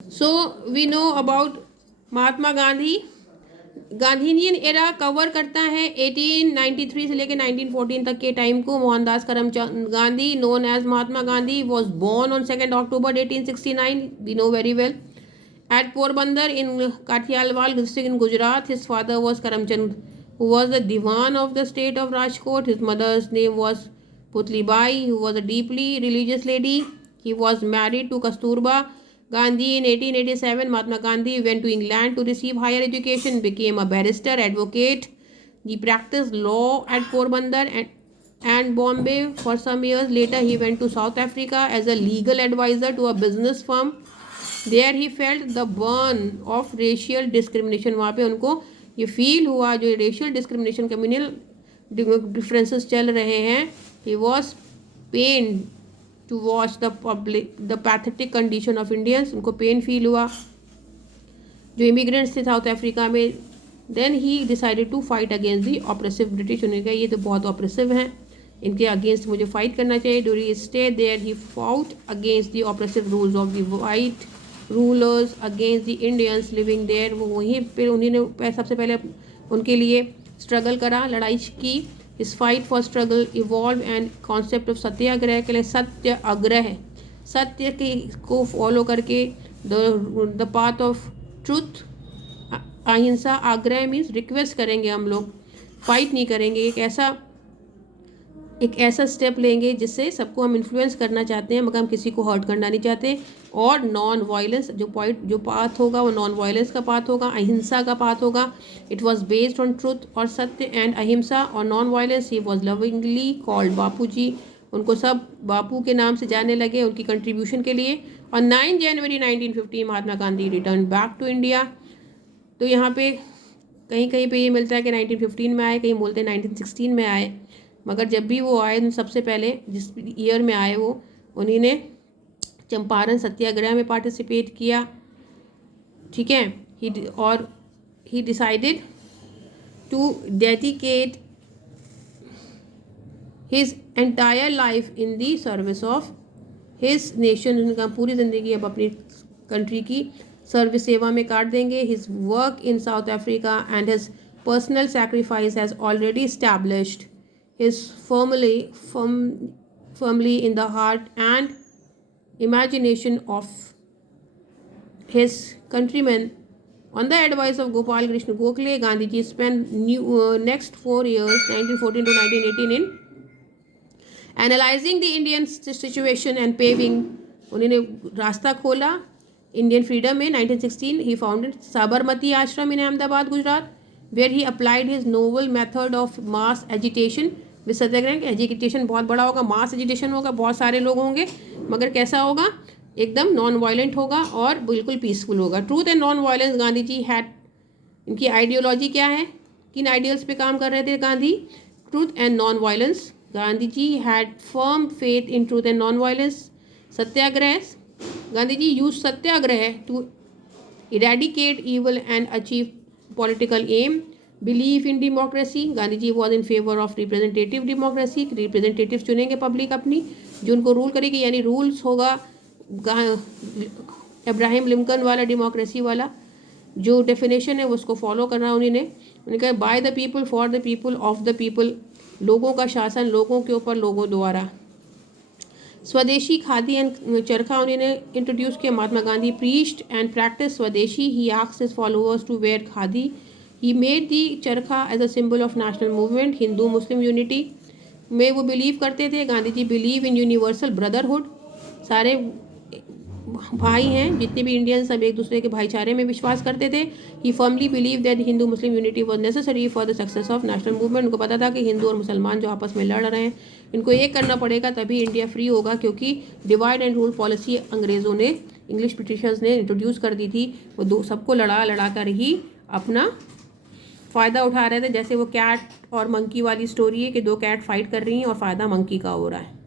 So we know about Mahatma Gandhi. Gandhian era cover करता है 1893 से लेकर 1914 तक के टाइम को। Mohandas Karamchand Gandhi, known as Mahatma Gandhi, was born on 2 October 1869, we know very well, at Porbandar in Kathiawar district in Gujarat. His father was Karamchand, who was the Diwan of the state of Rajkot. His mother's name was Putlibai, who was a deeply religious lady. He was married to Kasturba Gandhi in 1887. Mahatma Gandhi went to England to receive higher education, became a barrister, advocate. He practiced law at Porbandar and Bombay for some years. Later, he went to South Africa as a legal advisor to a business firm. There he felt the burn of racial discrimination. वहाँ पे उनको ये feel हुआ जो racial discrimination, communal differences चल रहे हैं. He was pained to watch the pathetic condition of Indians. उनको pain feel हुआ जो immigrants थे साउथ अफ्रीका में. Then he decided to fight against the oppressive British. उन्होंने कहा ये तो बहुत oppressive हैं, इनके अगेंस्ट मुझे फाइट करना चाहिए. During his stay there he fought against the oppressive rules of the white rulers against the Indians living there. वो वहीं पर उन्होंने सबसे पहले उनके लिए स्ट्रगल करा, लड़ाई की. इस fight for struggle evolve and concept of satyagraha के लिए सत्याग्रह, सत्य के को फॉलो करके द पाथ ऑफ ट्रुथ, अहिंसा. आग्रह मीन्स रिक्वेस्ट करेंगे हम लोग, फाइट नहीं करेंगे. एक ऐसा स्टेप लेंगे जिससे सबको हम इन्फ्लुएंस करना चाहते हैं मगर हम किसी को हर्ट करना नहीं चाहते. और नॉन वायलेंस जो पाथ होगा वो नॉन वायलेंस का पाथ होगा, अहिंसा का पाथ होगा. It was based on truth और सत्य एंड अहिंसा और nonviolence. He was lovingly called Bapu ji. उनको सब बापू के नाम से जाने लगे उनकी कंट्रीब्यूशन के लिए. और 9 जनवरी 1950 Mahatma Gandhi return back to India. तो यहाँ पे कहीं कहीं पे ये मिलता है कि 1915 में आए, कहीं बोलते हैं 1916 में आए. मगर जब भी वो आए सबसे पहले जिस ईयर में आए वो उन्हीं चंपारण सत्याग्रह में पार्टिसिपेट किया. ठीक है. और he decided to dedicate his entire life in the service of his nation. उनका पूरी ज़िंदगी अब अपनी कंट्री की सर्विस सेवा में काट देंगे. His work in south Africa and his personal sacrifice has already established is firmly in the heart and imagination of his countrymen. On the advice of Gopal Krishna Gokhale, Gandhiji spent next 4 years, 1914 to 1918, in analyzing the Indian situation and paving. उन्होंने रास्ता खोला Indian freedom में. 1916 he founded Sabarmati Ashram in Ahmedabad, Gujarat, where he applied his novel method of mass agitation. Satyagraha education बहुत बड़ा होगा, मास agitation होगा, बहुत सारे लोग होंगे, मगर कैसा होगा, एकदम नॉन वायलेंट होगा और बिल्कुल पीसफुल होगा. Truth and non violence Gandhi ji had. इनकी आइडियोलॉजी क्या है, किन आइडियल्स पे काम कर रहे थे Gandhi? Truth and non violence. Gandhi ji had firm faith in truth and non violence. Satyagraha, Gandhi ji use satyagraha to eradicate evil and achieve political aim. Believe in democracy. Gandhi ji was in favour of representative democracy. Representative चुनेंगे public अपनी जो उनको rule करेगी, यानी rules होगा Abraham Lincoln वाला democracy वाला जो डेफिनेशन है उसको फॉलो करना. उन्होंने कहा by the people for the people of the people. लोगों का शासन लोगों के ऊपर लोगों द्वारा. स्वदेशी खादी एंड चरखा उन्होंने इंट्रोड्यूस किया. Mahatma Gandhi preached and practice swadeshi. He asked his followers to wear khadi. He made the चरखा as a symbol of national movement, Hindu Muslim unity में वो बिलीव करते थे. Gandhi ji believe in universal brotherhood. सारे भाई हैं जितने भी इंडियन सब एक दूसरे के भाईचारे में विश्वास करते थे. He firmly believe that Hindu Muslim unity was necessary for the success of national movement. उनको पता था कि हिंदू और मुसलमान जो आपस में लड़ रहे हैं इनको एक करना पड़ेगा तभी इंडिया फ्री होगा, क्योंकि डिवाइड एंड रूल पॉलिसी अंग्रेज़ों ने, इंग्लिश ब्रिटिशर्स ने इंट्रोड्यूस कर दी थी. वो सबको लड़ा कर ही अपना फ़ायदा उठा रहे थे. जैसे वो कैट और मंकी वाली स्टोरी है कि 2 कैट फाइट कर रही हैं और फ़ायदा मंकी का हो रहा है.